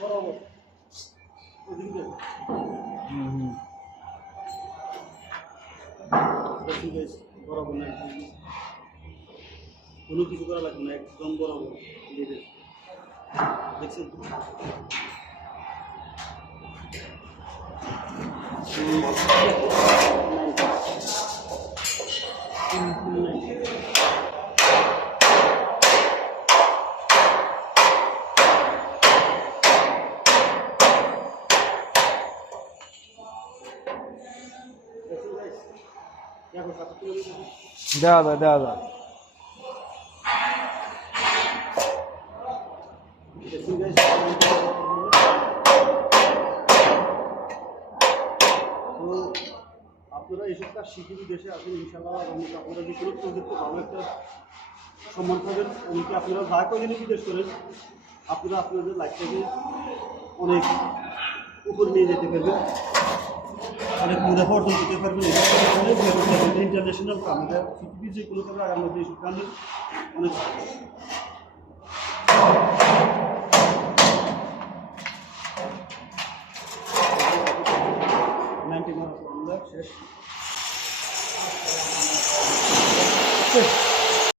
বরাবর ওদিকে বরাবর না কোনো কিছু করা লাগবে না, একদম বরাবর দেখছেন। দেওয়া যায় দেওয়া যায়। আপনারা এইসব কাজ শিখে দেশে আসেন ইনশাল্লাহ, আপনারা যে কোনো প্রজেক্টে ভালো একটা সম্মান পাবেন। এমনকি আপনারা যা কদিনই বিদেশ করেন আপনারা আপনাদের লাইফটাকে অনেক উপরে নিয়ে যেতে পারবেন, অনেক মুনাফা অর্জন করতে পারবেন। ইন্টারন্যাশনাল কাম, এটা পৃথিবীর যে কোনো কাজে আগার মধ্যে এইসব কাজে অনেক